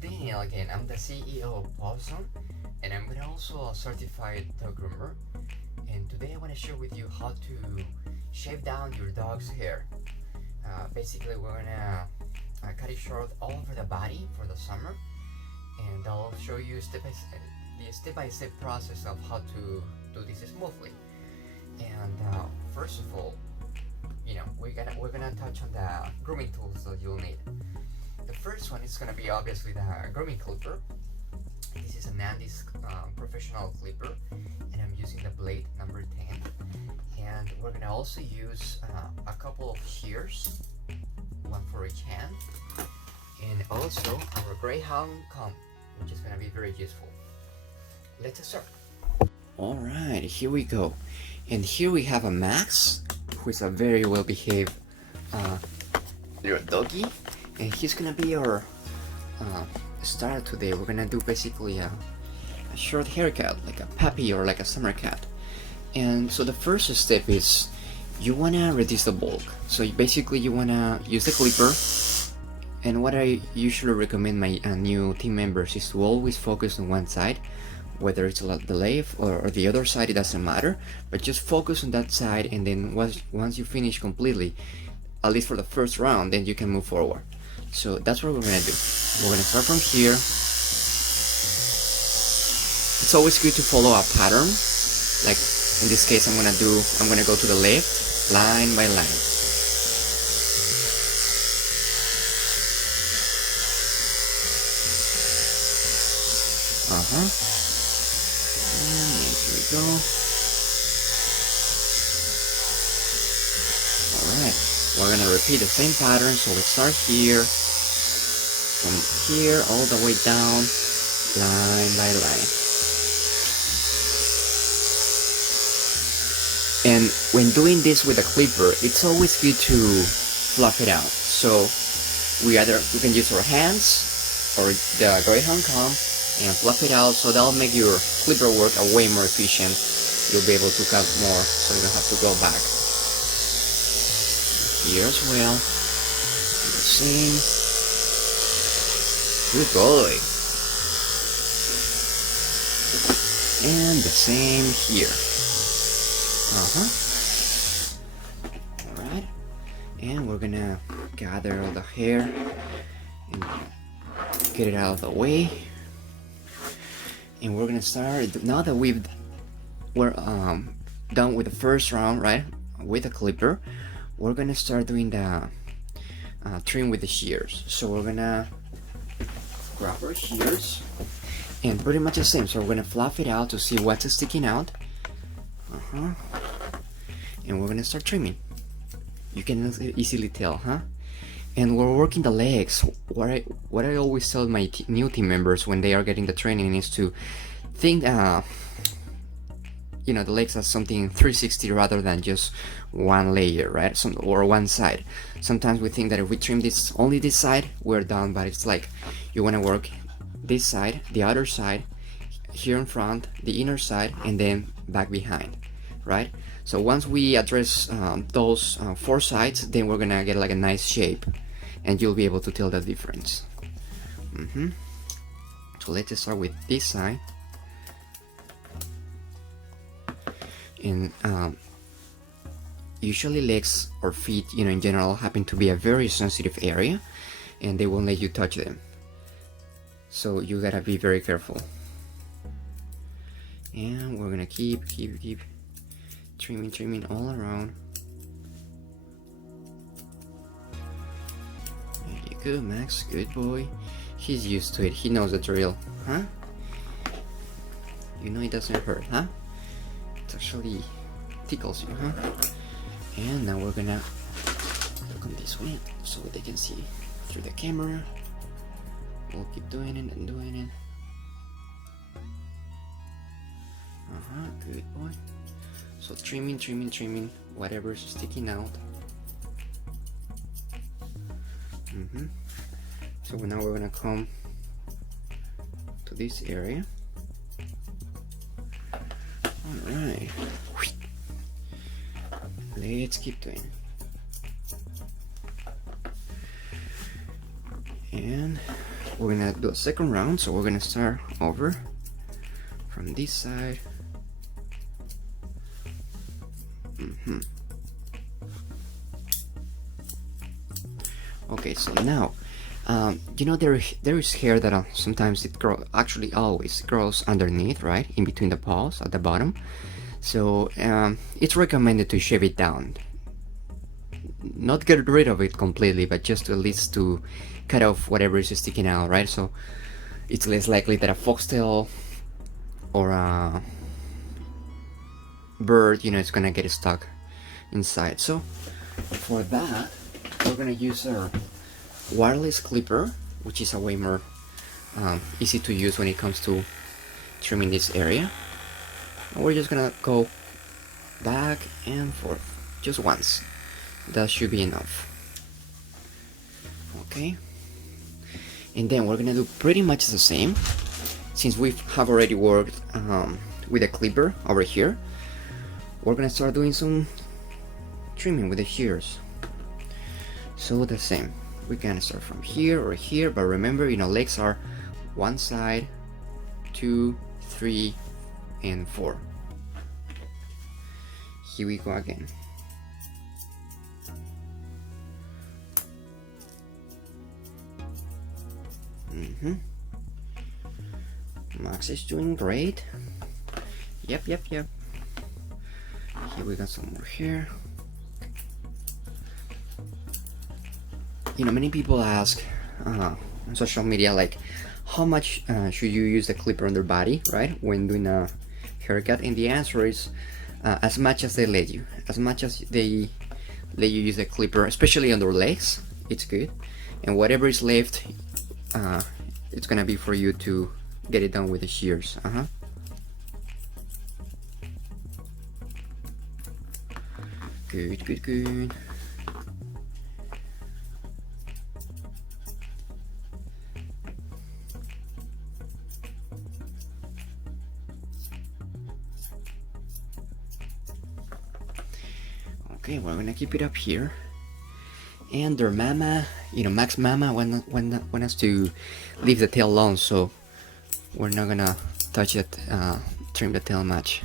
Daniel again. I'm the CEO of Pawsome, and I'm also a certified dog groomer. And today I want to share with you how to shave down your dog's hair. Basically, we're gonna cut it short all over the body for the summer, and I'll show you the step-by-step process of how to do this smoothly. And first of all, we're gonna touch on the grooming tools that you'll need. The first one is gonna be obviously the grooming clipper. This is a Mandy's professional clipper, and I'm using the blade number 10. And we're gonna also use a couple of shears, one for each hand, and also our Greyhound comb, which is gonna be very useful. Let's start. All right, here we go. And here we have a Max, who is a very well-behaved little doggy, and he's gonna be our starter today. We're gonna do basically a short haircut, like a puppy or like a summer cat. And so the first step is you wanna reduce the bulk. So you wanna use the clipper. And what I usually recommend my new team members is to always focus on one side, whether it's the left or the other side, it doesn't matter, but just focus on that side, and then once you finish completely, at least for the first round, then you can move forward. So that's what we're gonna do. We're gonna start from here. It's always good to follow a pattern. Like in this case, I'm gonna go to the left, line by line. And here we go. Alright, we're gonna repeat the same pattern, so let's start here, from here all the way down, line by line. And when doing this with a clipper, it's always good to fluff it out. So we can use our hands or the Greyhound comb and fluff it out, so that'll make your clipper work way more efficient. You'll be able to cut more, so you don't have to go back. Here as well, the same. Good boy. And the same here. Alright, and we're gonna gather all the hair and get it out of the way. And we're gonna start, now that we're done with the first round, right, with the clipper, we're gonna start doing the trim with the shears. So we're gonna grab our shears and pretty much the same. So we're gonna fluff it out to see what's sticking out. And we're gonna start trimming. You can easily tell, huh? And we're working the legs. What I always tell my new team members when they are getting the training is to think, the legs as something 360 rather than just one layer, right? Or one side. Sometimes we think that if we trim only this side, we're done. But it's like you want to work this side, the other side, here in front, the inner side, and then back behind, right? So once we address those 4 sides, then we're gonna get like a nice shape, and you'll be able to tell the difference. So let's start with this side. And usually legs or feet, in general, happen to be a very sensitive area, and they won't let you touch them. So you gotta be very careful. And we're gonna keep trimming all around. There you go, Max, good boy. He's used to it, he knows the drill, huh? It doesn't hurt, huh? It actually tickles you, huh? And now we're gonna look on this way so they can see through the camera. We'll keep doing it and doing it. Good boy. So trimming whatever's sticking out. So now we're gonna come to this area. Alright. Let's keep doing it. And we're gonna do a second round, so we're gonna start over from this side. Okay, so now you know there is hair that sometimes it grows, actually always grows underneath, right, in between the paws at the bottom. So it's recommended to shave it down, not get rid of it completely, but just at least to cut off whatever is sticking out, right? So it's less likely that a foxtail or a bird, you know, it's gonna get stuck inside. So for that, we're gonna use our wireless clipper, which is a way more easy to use when it comes to trimming this area. And we're just gonna go back and forth just once. That should be enough. Okay, and then we're gonna do pretty much the same. Since we have already worked with a clipper over here, we're gonna start doing some trimming with the shears. So the same, we can start from here or here, but remember, you know, legs are one side, 2, 3, and 4. Here we go again. Max is doing great. Yep. Here we got some more here. You know, many people ask on social media, like, how much should you use the clipper on their body, right, when doing a haircut? And the answer is as much as they let you. As much as they let you use the clipper, especially on their legs, it's good. And whatever is left, it's gonna be for you to get it done with the shears. Good. Okay, we're gonna keep it up here. And their mama, you know, Max mama want us to leave the tail alone, so we're not gonna touch it, trim the tail much.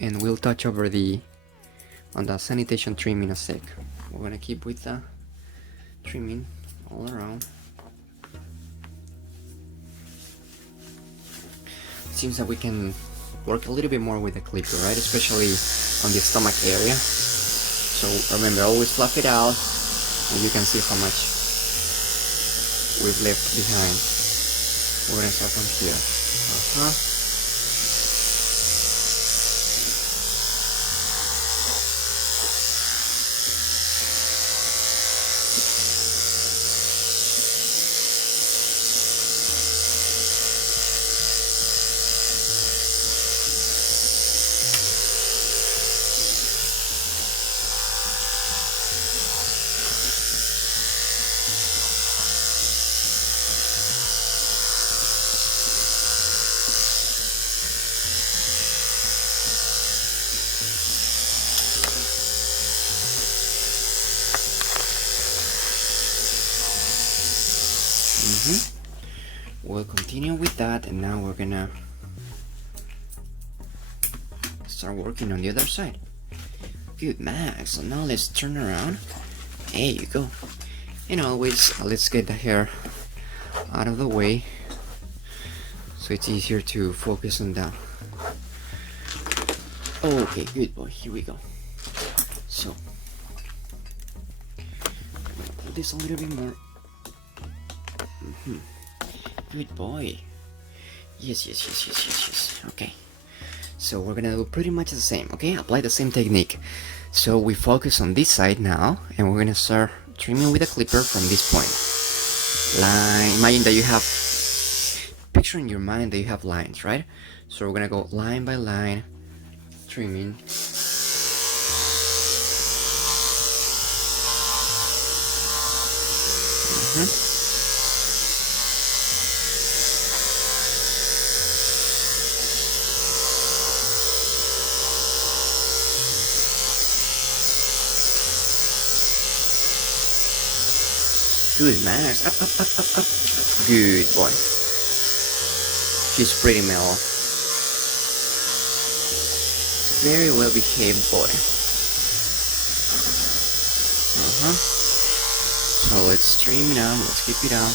And we'll touch over on the sanitation trim in a sec. We're gonna keep with the trimming all around. Seems that we can work a little bit more with the clipper, right? Especially on the stomach area. So remember, always fluff it out, and you can see how much we've left behind. We're gonna start from here. We'll continue with that, and now we're gonna start working on the other side. Good, Max. So now let's turn around. There you go. And always, let's get the hair out of the way so it's easier to focus on that. Okay, good boy. Here we go. So, I'm gonna pull this a little bit more. Good boy. Yes. Okay. So we're gonna do pretty much the same, okay? Apply the same technique. So we focus on this side now, and we're gonna start trimming with a clipper from this point. Imagine that you have, picture in your mind that you have lines, right? So we're gonna go line by line, trimming. Good, Max. Up, up, up, up, up. Good boy. She's pretty mellow. Very well behaved boy. So let's stream it on. Let's keep it on.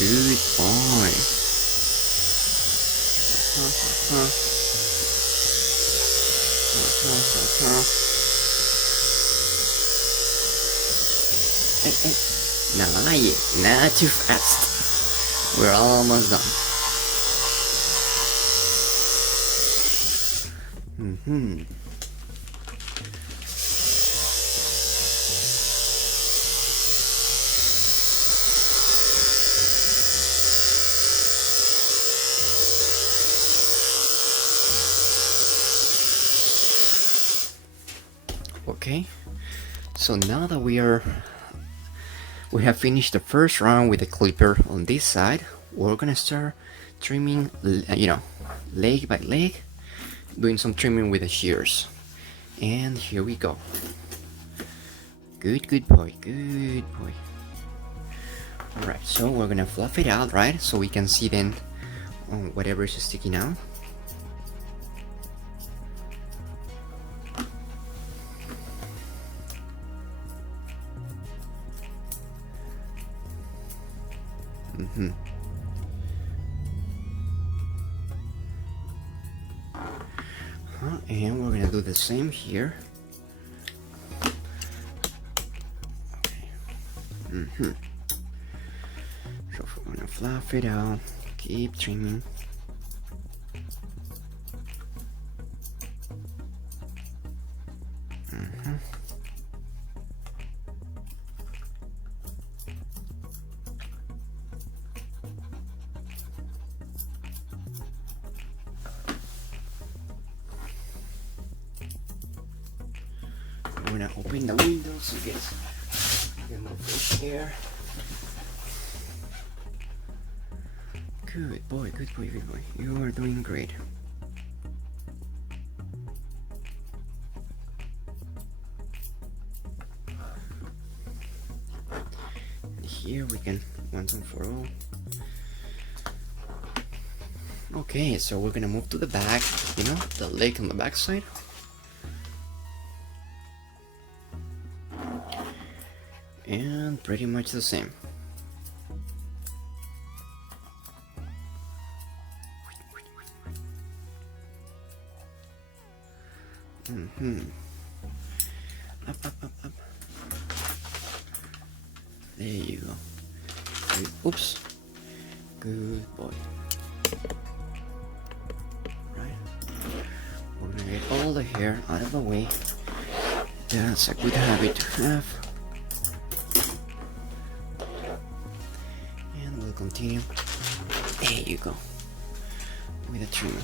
Good boy. Not too fast. We're almost done. Okay, so now that we have finished the first round with the clipper on this side, we're gonna start trimming, leg by leg, doing some trimming with the shears. And here we go. Good boy, good boy. Alright, so we're gonna fluff it out, right? So we can see then whatever is sticking out. And we're gonna do the same here. Okay. So we're gonna fluff it out, keep trimming. I'm gonna open the window so you get more fresh air. Good boy, good boy, good boy. You are doing great. And here we can once and for all. Okay, so we're gonna move to the back, the leg on the back side. And pretty much the same. Up. There you go. Oops. Good boy. Right. We're gonna get all the hair out of the way. That's a good habit to have. And we'll continue. There you go. With the trimmer.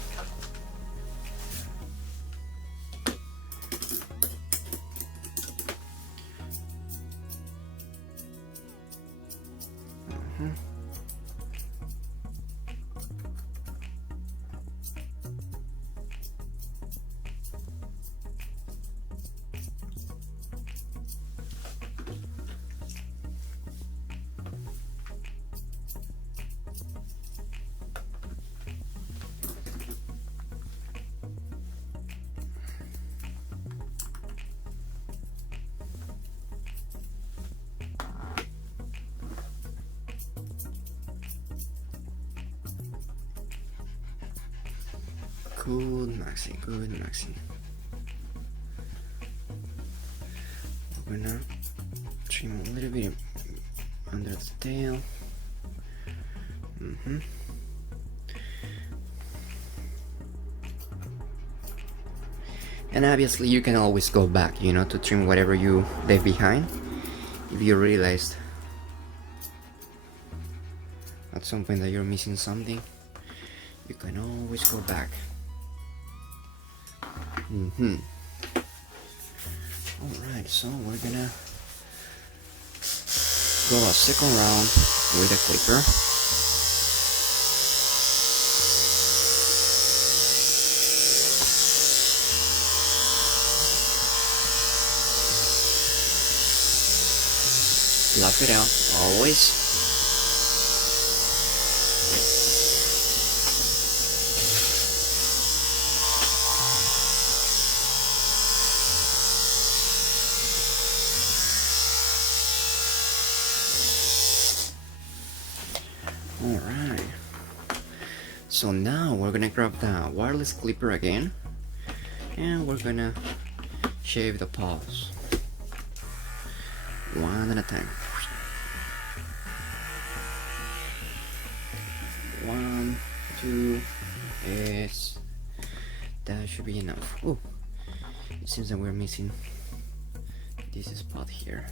Good, Maxi, good, Maxi. We're gonna trim a little bit under the tail. And obviously you can always go back, to trim whatever you left behind. If you realized at some point that you're missing something, you can always go back. Alright, so we're gonna go a second round with a clipper. Fluff it out, always. Alright, so now we're gonna grab the wireless clipper again and we're gonna shave the paws one at a time. 1, 2, yes, that should be enough. Oh, it seems that we're missing this spot here.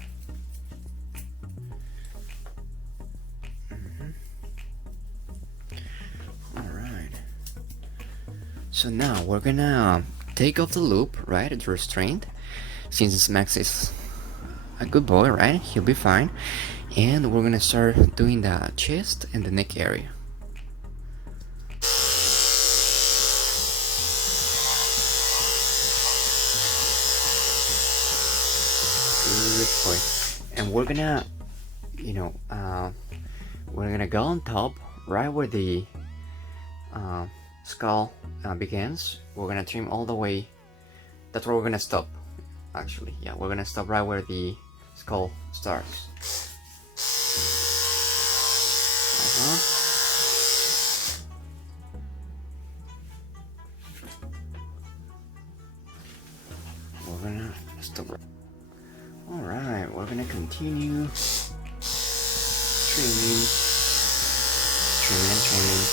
So now we're gonna take off the loop, right, the restraint, since Max is a good boy, right, he'll be fine, and we're gonna start doing the chest and the neck area. Good boy. And we're gonna, we're gonna go on top, right where the skull begins. We're gonna trim all the way. That's where we're gonna stop. Actually, yeah, we're gonna stop right where the skull starts. We're gonna stop. Alright, we're gonna continue trimming and trimming.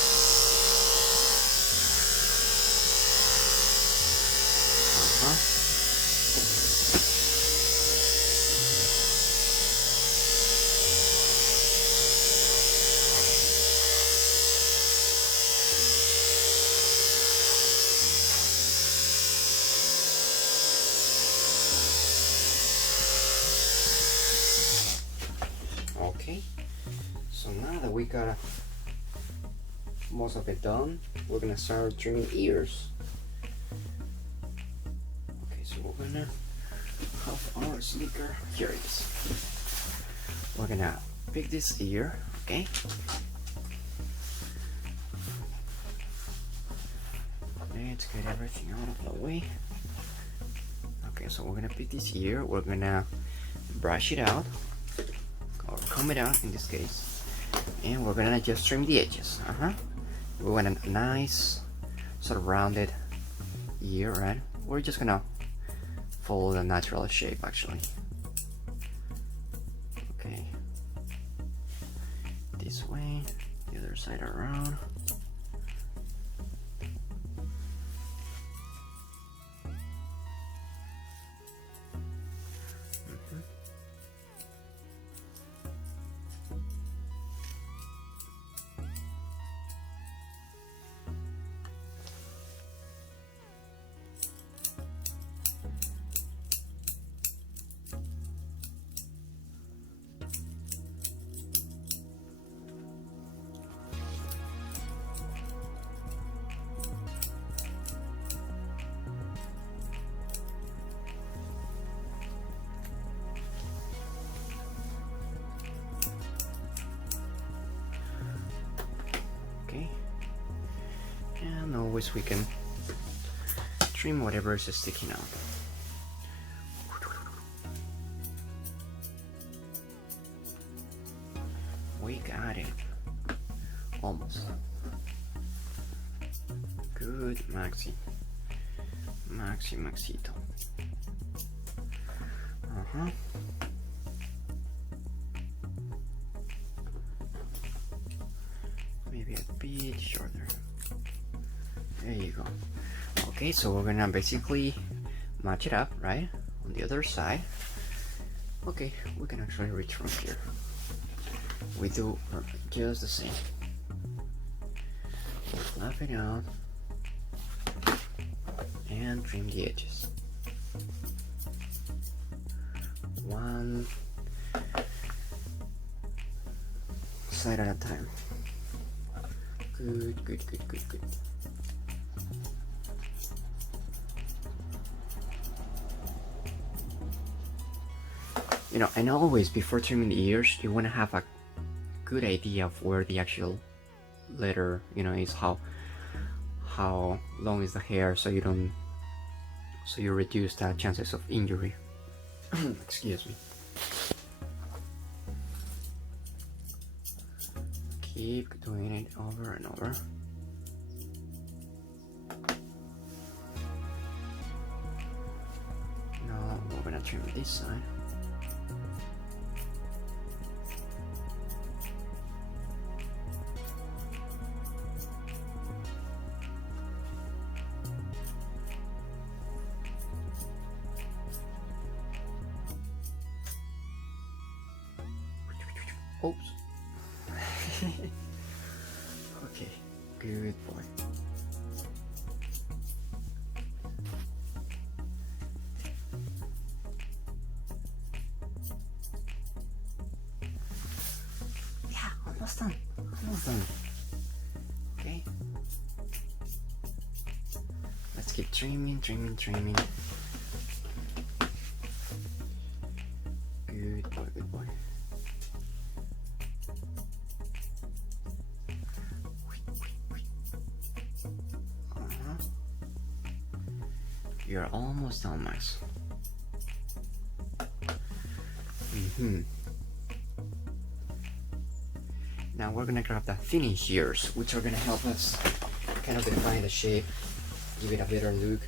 Okay, so now that we got most of it done, we're gonna start trimming ears. Okay, so we're gonna have our sneaker. Here it is. We're gonna pick this ear, okay? Let's get everything out of the way. Okay, so we're gonna pick this ear. We're gonna brush it out, or comb it out in this case, and we're gonna just trim the edges. We want a nice sort of rounded ear, right? We're just gonna follow the natural shape actually. Okay, this way, the other side around. Okay, and always we can trim whatever is sticking out. We got it. Almost. Good, Maxi. Maxito. Maybe a bit shorter. There you go. Okay, so we're gonna basically match it up, right? On the other side. Okay, we can actually reach from here. We do just the same. Fluff it out and trim the edges. side at a time. Good, good, good, good, good. You know, and always before trimming the ears, you want to have a good idea of where the actual letter, you know, is, how long is the hair, so you reduce the chances of injury. Excuse me. Keep doing it over and over. Now we're gonna trim this side. Oops. Okay, good boy. Yeah, almost done. Almost done. Okay. Let's keep trimming, trimming, trimming. Good boy, good boy. You're almost done, Max. Now we're gonna grab the thinning shears, which are gonna help us kind of define the shape, give it a better look.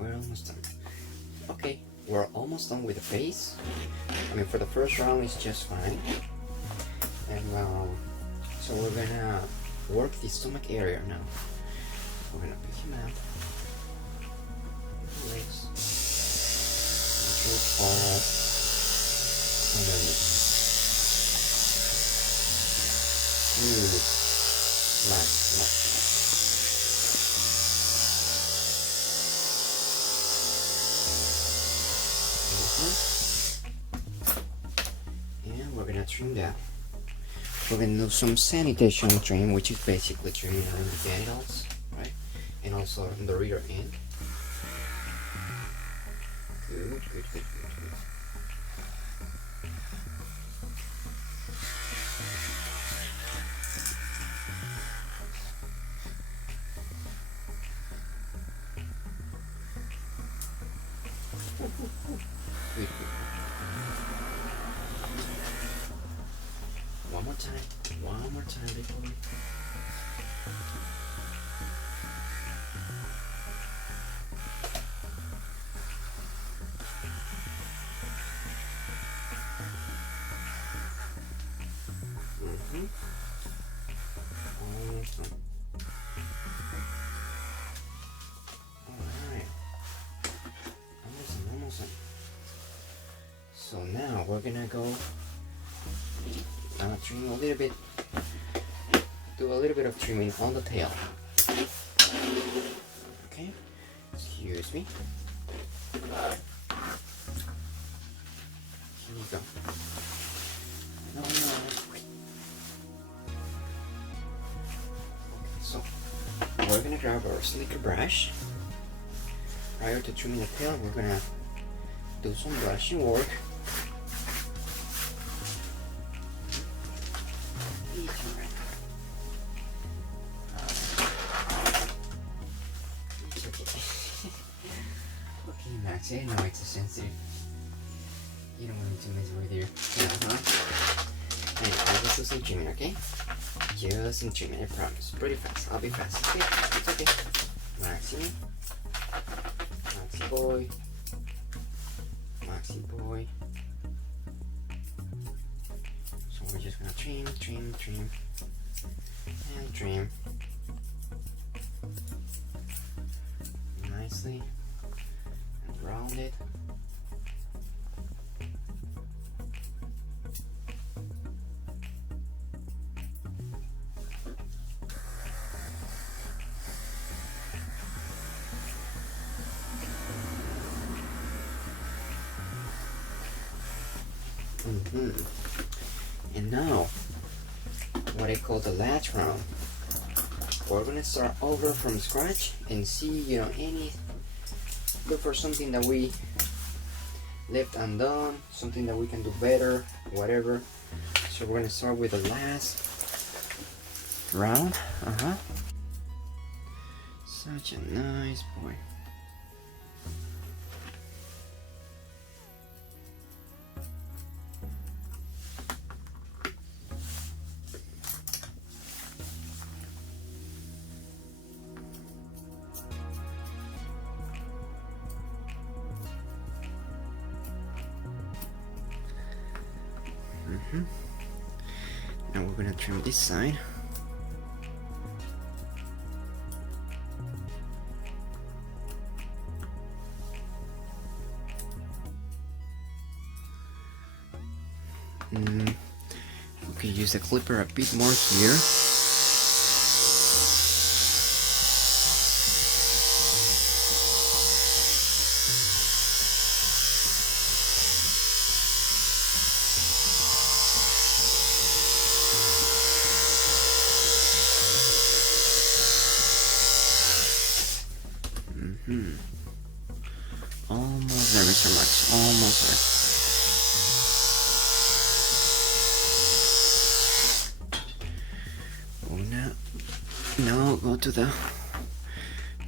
We're almost done. Okay, we're almost done with the face. I mean, for the first round it's just fine. And so we're gonna work the stomach area now. We're gonna pick him out. Legs. Far underneath. Smooth. Last. And we're gonna trim that. We're gonna do some sanitation trim, which is basically trimming around the genitals, right? And also on the rear end. Good, good, good, good, good. Good, good. One more time before we... Almost done. Alright. Almost done. So now we're gonna go trim a little bit, do a little bit of trimming on the tail. Okay, excuse me. Here you go. No. Okay, so we're gonna grab our slicker brush. Prior to trimming the tail, we're gonna do some brushing work. I know it's sensitive. You don't want me to mess with your hair, huh? Anyway, I'll just do some trimming, okay? Just some trimming, I promise. Pretty fast. I'll be fast. Okay? It's okay. Maxi. Maxi boy. Maxi boy. So we're just gonna trim trim, trim, trim, and trim nicely and round it. And now, what I call the last round. We're gonna start over from scratch and see, look for something that we left undone, something that we can do better, whatever. So we're gonna start with the last round. Such a nice boy. Now we're gonna trim this side. We can use the clipper a bit more here. Almost there, Mr. Max. Almost there. Oh, now go to the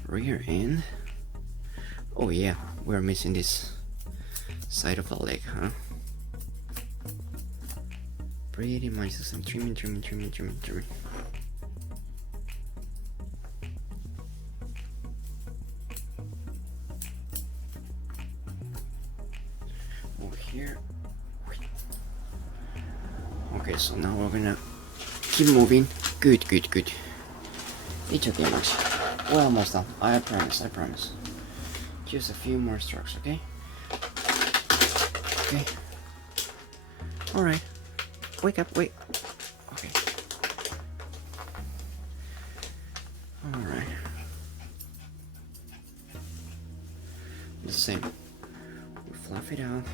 rear end. Oh yeah, we're missing this side of the leg, huh? Pretty much the same. Trimming. Over here. Okay, so now we're gonna keep moving. Good. It's okay, Max. We're almost done. I promise. Just a few more strokes, okay? Okay. Alright. Wake up, wait. Okay. Alright. The same. We fluff it out.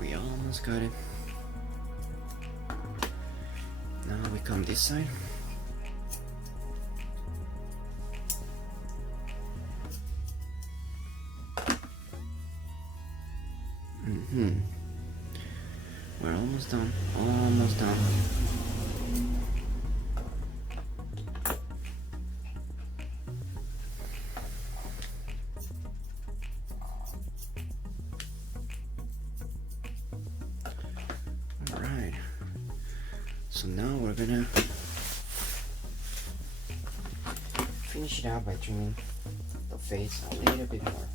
We almost got it. Now we come this side. We're almost done. Alright. So now we're gonna finish it out by trimming the face a little bit more.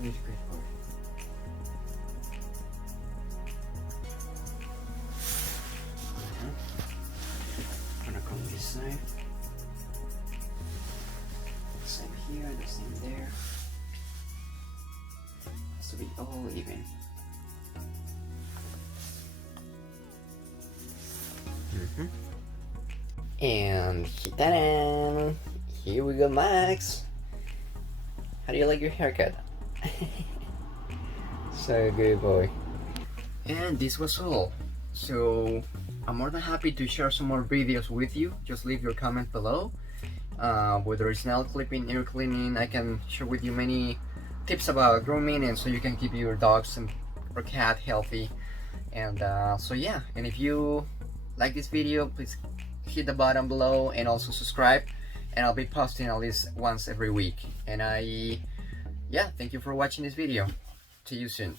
Really great part. I'm gonna come this side. be all even. And ta-da! Here we go, Max. How do you like your haircut? So good, boy. And this was all. So I'm more than happy to share some more videos with you. Just leave your comment below. Whether it's nail clipping, ear cleaning, I can share with you many tips about grooming, and so you can keep your dogs or cat healthy. And so yeah, and if you like this video, please hit the button below and also subscribe, and I'll be posting at least once every week. And yeah, thank you for watching this video. See you soon.